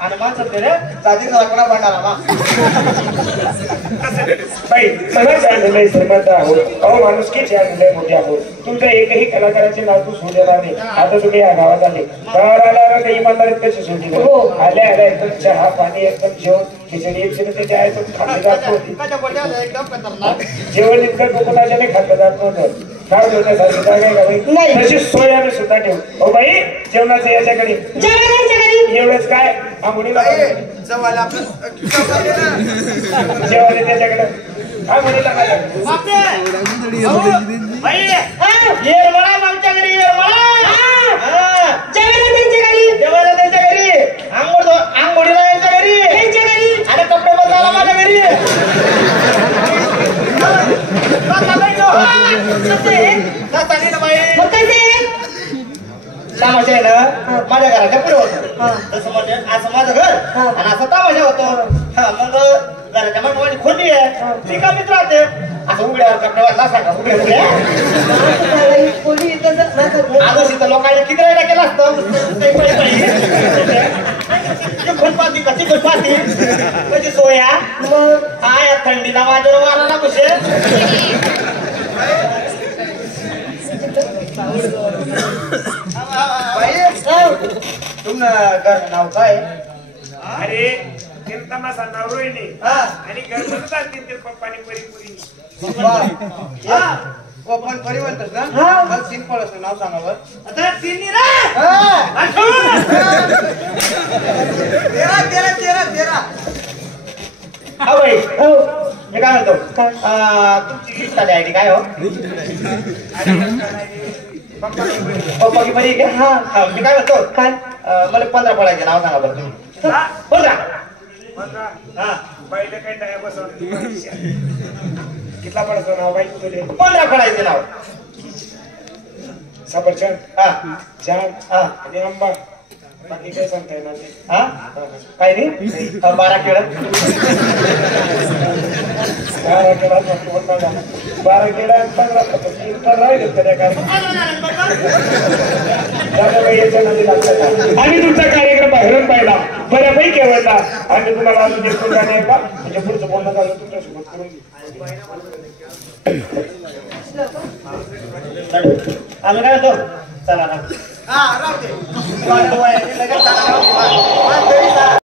आणि माणसं रे जातीचा लकडा भांडारा मा बाई सगळं झालेलं श्रीमंत आहोत अहो माणुसकीच झालेले मोठे आहोत तुमचं एकही कलाकाराचे नाव तू सोडलेला नाही आता तुम्ही या गावात आले गावाला काही इमानदारीत कशी सोडली हो आल्या आल्या एकदम चहा पाणी एकदम जेवण खिचडी त्याचे आहे तो खाल्ली जात नव्हती जेवण इतकं कोकणाच्याने खाल्लं जात नव्हतं काय होण्यासाठी काय नाही तशी सोय आम्ही सुद्धा ठेवू हो बाई जेवणाचं याच्याकडे एवढंच काय आंघोळीला जेवायला त्याच्याकडे आंघोळीला काय त्यांच्या घरी आंघोळीला यांच्या घरी आणि कपडे बदलायला माझ्या घरी तमाशा आहे ना माझ्या घराच्या पुढे होत तसं म्हणजे असं माझं घर आणि असं तमाशा होतो मग घराच्या मग माझी खोली आहे ती का मित्र राहते असं उघड्यावर कपड्यावर सांगा उघड्या आदोशी तर लोकांनी किती राहिला केला असतं खोलपाती कशी खोलपाती कशी सोया मग हा या थंडीला माझ्यावर मारा ना कसे तुमचं नाव काय अरे तमाशा नाव रोहिणी आणि घरमध्येच असतील ते पप्पानी परिपुरी कोकण परी म्हणतात ना सिंपल असं नाव सांगा बरं आता तेरा हा बाई मी काय म्हणतो तुमची लिस्ट आली आयडी काय हो पप्पा की बरी का हा मी काय म्हणतो काय मला 15 पडायचे नाव सांगा बरं तुम्ही 15 हा बाईला काही टाया बसवून कितला पडायचं नाव बाई तुझे 15 पडायचे नाव सफरचंद हा जाम हा आणि आंबा बाकी काय सांगता येणार नाही हा काय नाही 12 केळं 12 केला 12 केला 15 राहिले त्या काय आम्ही तुमचा कार्यक्रम बाहेरून पाहिला बऱ्यापैकी आवडला आणि तुम्हाला अजून देखून जाणे का म्हणजे पुढचं बोलणं झालं तुमच्यासोबत करून आम्ही काय होतो चला ना